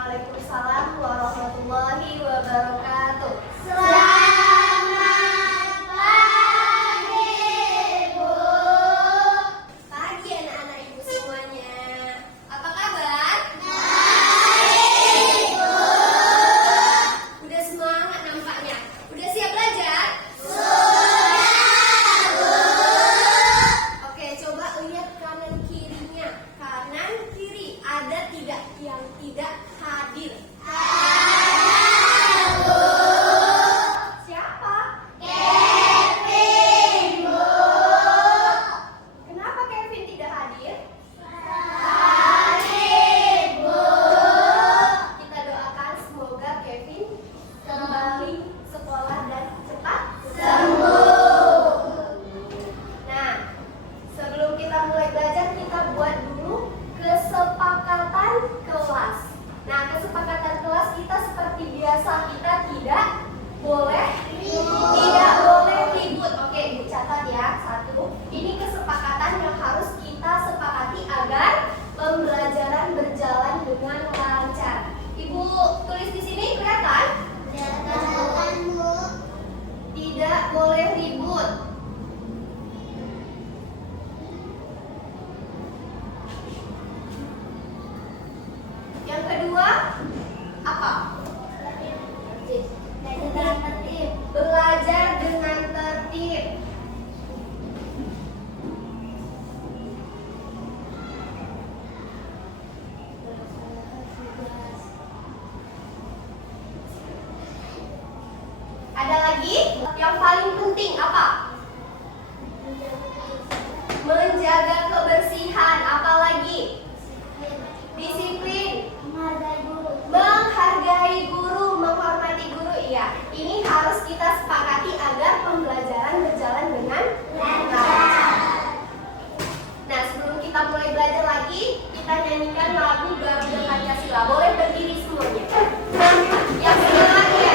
Waalaikumsalam warahmatullahi wabarakatuh. Selamat pagi, Bu. Pagi anak-anak ibu semuanya. Apa kabar? Baik, Bu. Udah semangat nampaknya. Udah siap belajar? Sudah, Bu. Oke, coba lihat kanan kirinya. Kanan kiri ada tidak yang tidak hadir? Ada, Bu. Siapa? Kevin, Bu. Kenapa Kevin tidak hadir? Sakit, Bu. Kita doakan semoga Kevin kembali sekolah dan cepat Sembuh. Nah, sebelum kita mulai belajar, kita buat dulu kesepakatan kelas. Nah, kesepakatan kelas kita seperti biasa, kita tidak boleh ribut. Oke, dicatat ya. Satu, ini kesepakatan yang harus kita sepakati agar pembelajaran berjalan dengan lancar. Ibu tulis di sini, kelihatan? Kelihatan, Bu. Tidak boleh ribut. Yang kedua, apa? Belajar dengan tertib. Ada lagi? Yang paling penting apa? Menjaga kebersihan. Apa lagi? Disiplin. Menghargai guru, menghormati guru. Iya, ini harus kita sepakati agar pembelajaran berjalan dengan lancar. Nah, sebelum kita mulai belajar lagi, kita nyanyikan lagu Garuda Pancasila. Boleh berdiri semuanya. Yang sebelah ya.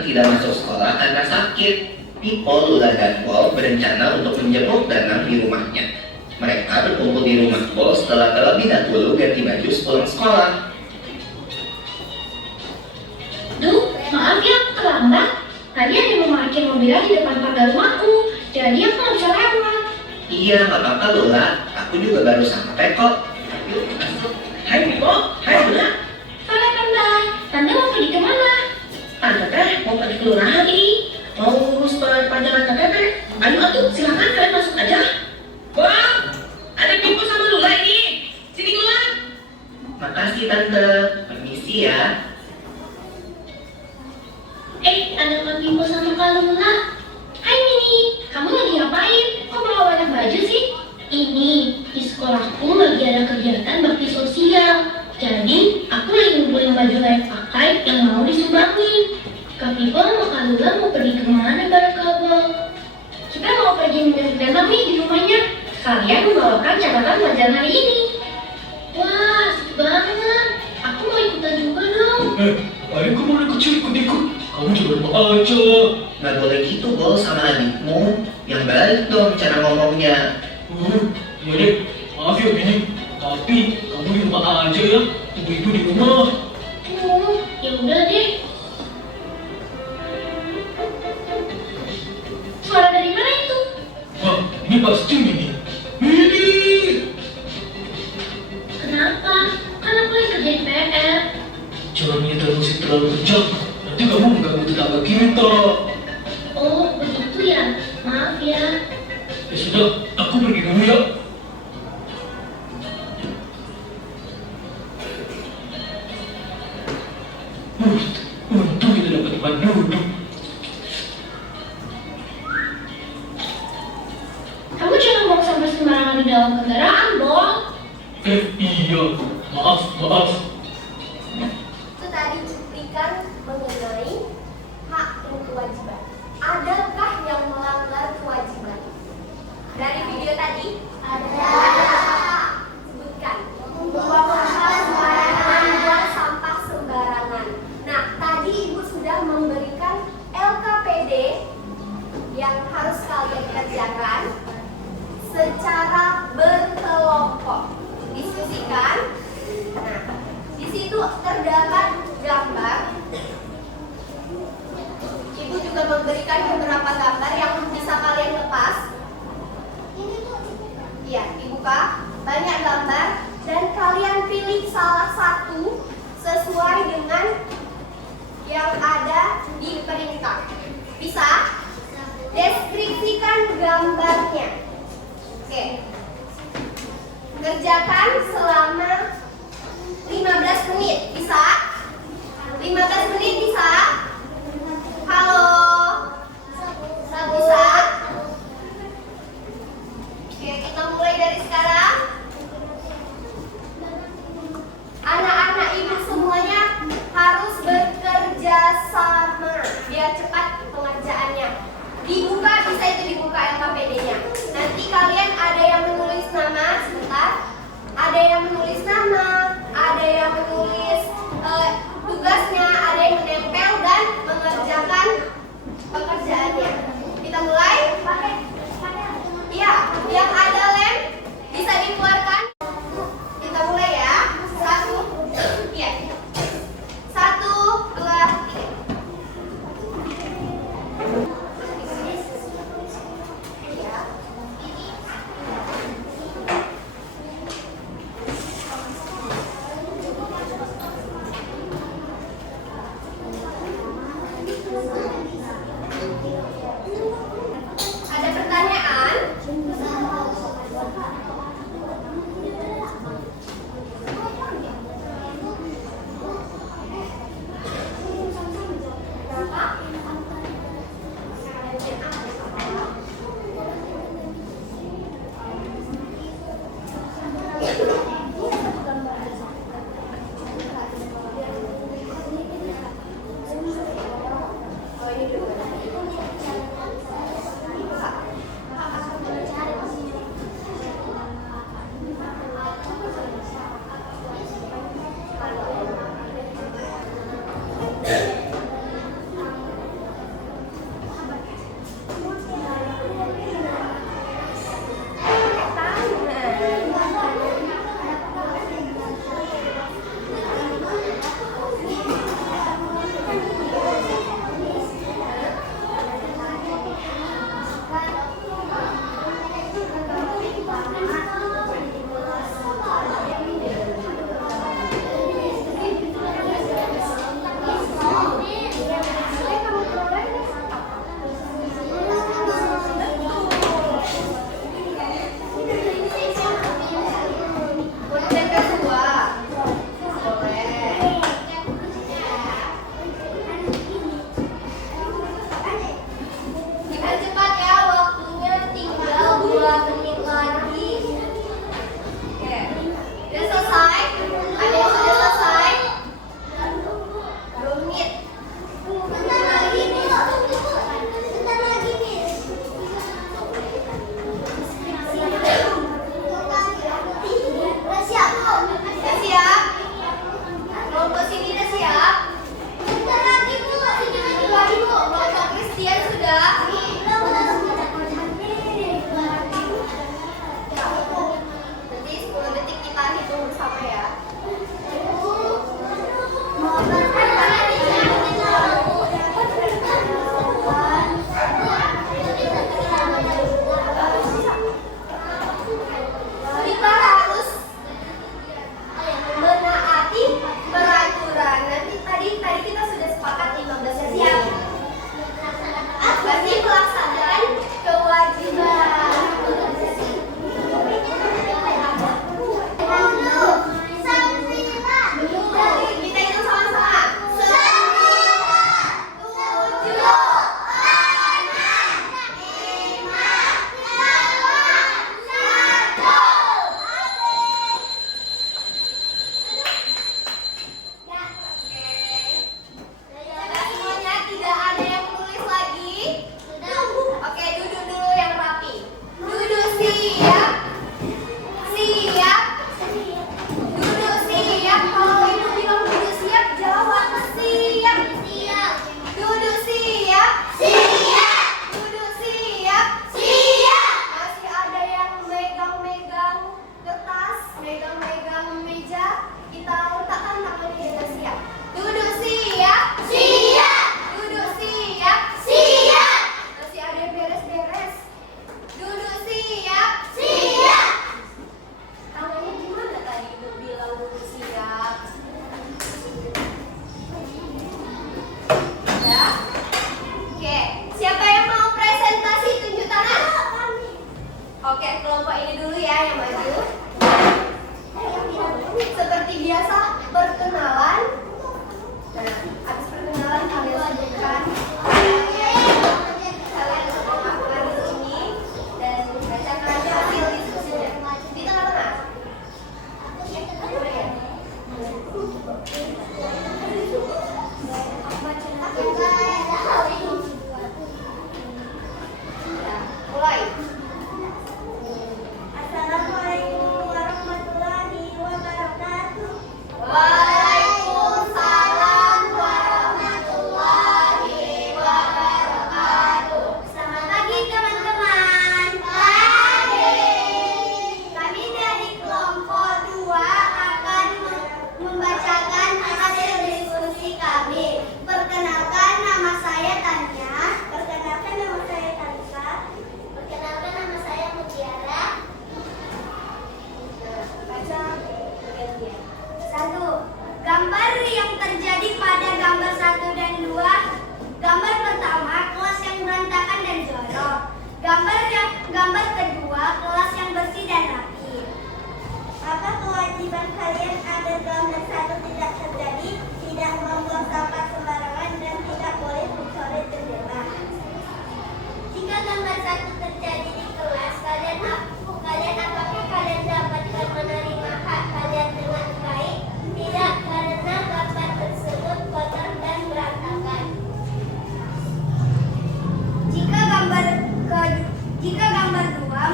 yang tidak masuk sekolah karena sakit. Pipo, Lula, dan Pol berencana untuk menjemput Danang di rumahnya. Mereka berkumpul di rumah Pol setelah terlebih dahulu ganti baju sepulang sekolah. Duh, maaf ya, terlambat. Tadi ada yang memarkir mobilnya di depan pagar rumahku, jadi aku nggak bisa lewat. Iya, nggak apa-apa Lula. Aku juga baru sampai kok. Yuk, masuk. Hai Pipo, hai Lula. Sore Tante, Tante mau pergi kemana? Tante teh mau pergi kelurahan ini. Mau urus perpanjangan KTP. Ayo atuh, silakan kalian masuk aja. Bang, ada Pipo sama Lula ini. Sini keluar. Makasih Tante. Permisi ya. Ada Kak Bimo sama Kak Lula. Hai Mini, kamu lagi ngapain? Kok bawa banyak baju sih? Ini, di sekolahku lagi ada kegiatan bakti sosial. Jadi, aku lagi ngumpulin baju layak pakai yang mau disumbangin. Kak Bimo sama Kak Lula mau pergi kemana bareng Kak Bol? Kita mau pergi menjemput Danang nih di rumahnya. Sekalian membawakan catatan pelajaran hari ini. Wah, asik banget. Aku mau ikutan juga dong. Ayo kamu anak kecil ikut-ikut. Kamu juga mau aja. Nggak boleh gitu Bol sama adikmu. Yang baik dong cara ngomongnya. Ya deh, maaf ya Mini. Tapi kamu di rumah aja ya. Ibu-ibu di rumah. Ya udah deh. Suara dari mana itu? Wah, ini pasti Mini. Mini! Kenapa? Kan aku lagi kerjain PR. Jangan nyetel musik terlalu kencang. Nanti kamu mengganggu tetangga kita. Oh, begitu ya? Maaf ya. Ya sudah, aku pergi dulu ya. Untung kita dapat tempat duduk. Kamu jangan buang sampah sembarangan di dalam kendaraan, Bol. Iya. Maaf. Itu tadi cuplikan mengenai hak dan kewajiban. Adakah yang melanggar kewajiban? Dari video tadi? Ada. Sebutkan. Membuang sampah sembarangan, membuang sampah sembarangan. Nah, tadi Ibu sudah memberikan LKPD yang harus kalian kerjakan secara berkelompok. Diskusikan. Nah, di situ terdapat gambar. Ibu juga memberikan beberapa gambar yang bisa kalian lepas. Iya, dibuka. Banyak gambar dan kalian pilih salah satu sesuai dengan yang ada di perintah. Bisa? Deskripsikan gambarnya. Oke. Kerjakan selama 15 menit. Bisa? 15 menit bisa? Halo? Bisa? Oke, kita mulai dari sekarang. Anak-anak ibu semuanya harus bekerja sama biar cepat pengerjaannya. Dibuka, bisa itu dibuka LKPD-nya. Nanti kalian ada yang menulis nama, sebentar. Ada yang menulis nama, ada yang menulis tugasnya, ada yang menempel dan mengerjakan pekerjaannya. Kita mulai? Iya, yang ada lem bisa dikeluarkan. Kita mulai ya. 1, iya. 1, 2, 3. Iya. Ada pertanyaan?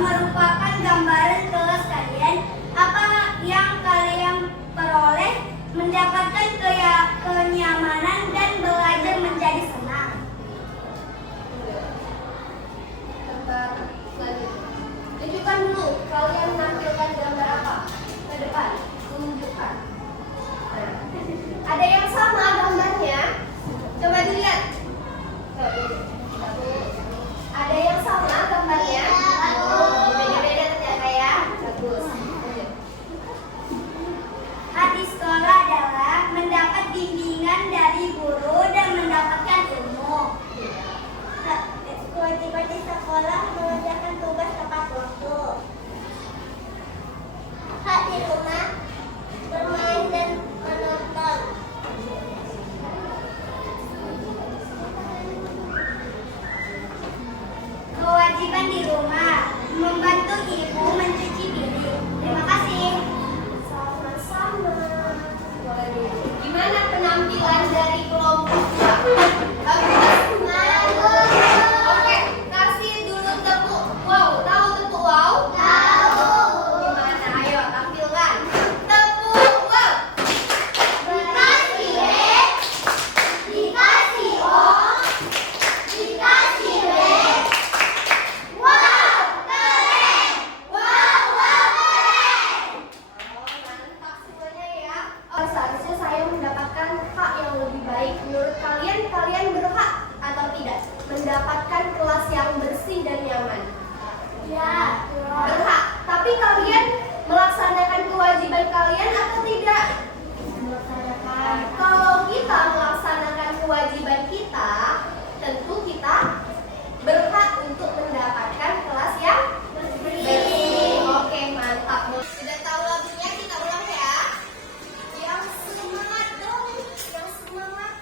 merupakan gambaran kelas kalian. Apa yang kalian peroleh? Mendapatkan kenyamanan dan belajar menjadi senang. Gambar selanjutnya. Tunjukkan dulu, kalian menampilkan gambar apa? Ke depan, tunjukkan. Nah, ada yang sama gambarnya. Coba dilihat. Ada yang sama gambarnya. Beda-beda ternyata ya. Bagus. Lanjut. Di sekolah adalah mendapat bimbingan dari guru dan mendapatkan ilmu. Kewajiban di sekolah mengerjakan tugas tepat waktu. Hak di rumah bermain dan menonton. Kewajiban di rumah membantu ibu mencuci piring. Terima kasih. Sama-sama. Boleh nih. Gimana penampilan dari kelompok 2? Bagus. Oke, kasih dulu tepuk wow. Tahu tepuk wow? Tahu. Gimana? Ayo tampilkan. Tepuk wow. Dikasih red, dikasih O, dikasih red. Wow, keren. Wow, keren. Oh, mantap semuanya ya. Oh, seharusnya saya mendapatkan hak yang lebih baik. Menurut kalian, kalian berhak atau tidak mendapatkan kelas yang bersih dan nyaman? Ya, Berhak. Tapi kalian melaksanakan kewajiban kalian atau tidak? Kalau kita melaksanakan kewajiban kita, tentu kita berhak untuk mendapatkan kelas yang bersih. Oke, mantap. Sudah tahu lagunya, kita ulang ya. Yang semangat dong, yang semangat.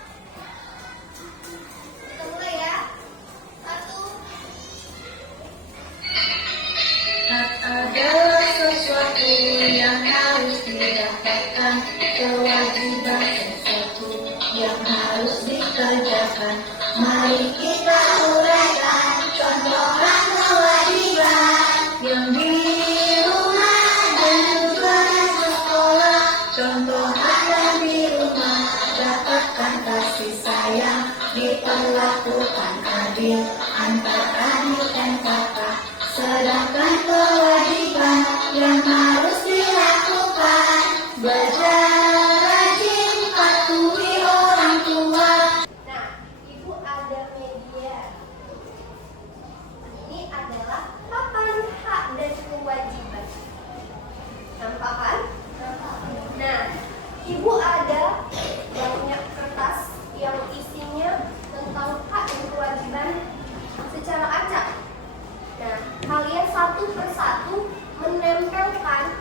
Kita mulai ya. 1. Hak adalah sesuatu yang harus didapatkan, kewajiban sesuatu yang harus dikerjakan. Mari kita uraikan contoh kewajiban yang di rumah dan juga di sekolah. Contoh ada di rumah, dapatkan kasih sayang, diperlakukan adil antar adik dan kakak. Sedangkan kewajiban yang harus dilakukan, belajar rajin, patuhi orang tua. Nah, Ibu ada media. Ini adalah papan hak dan kewajiban. Nampak kan? Nah, Ibu ada banyak kertas yang isinya tentang hak dan kewajiban secara acak. Nah, kalian satu persatu menempelkan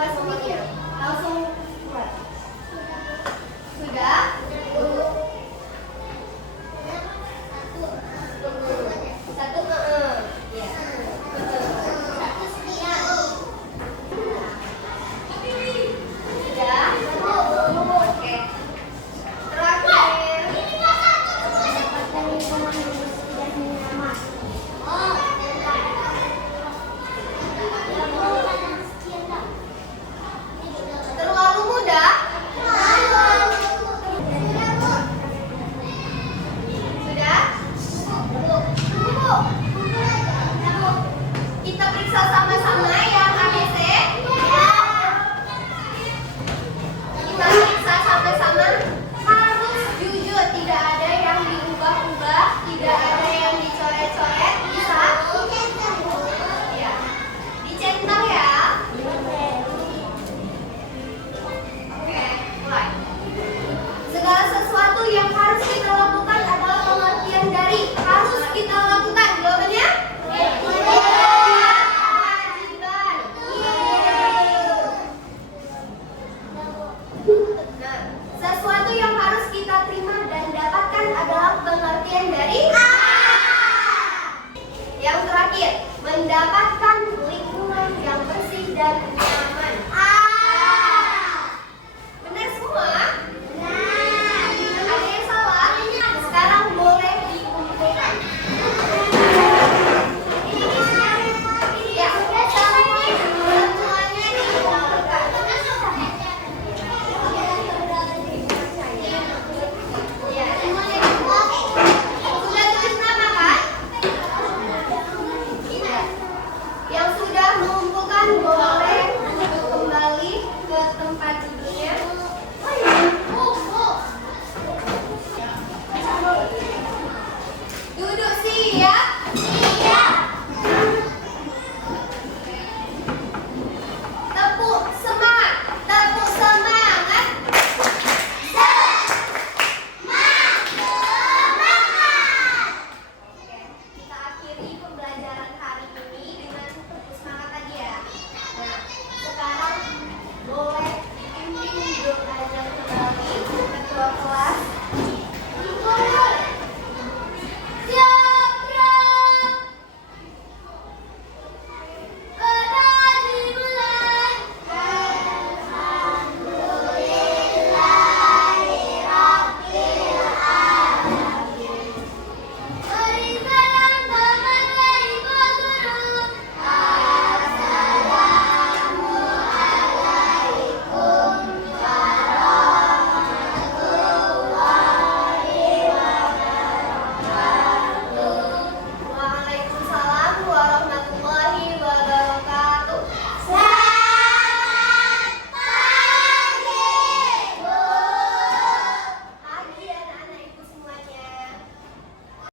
coba semuanya. Langsung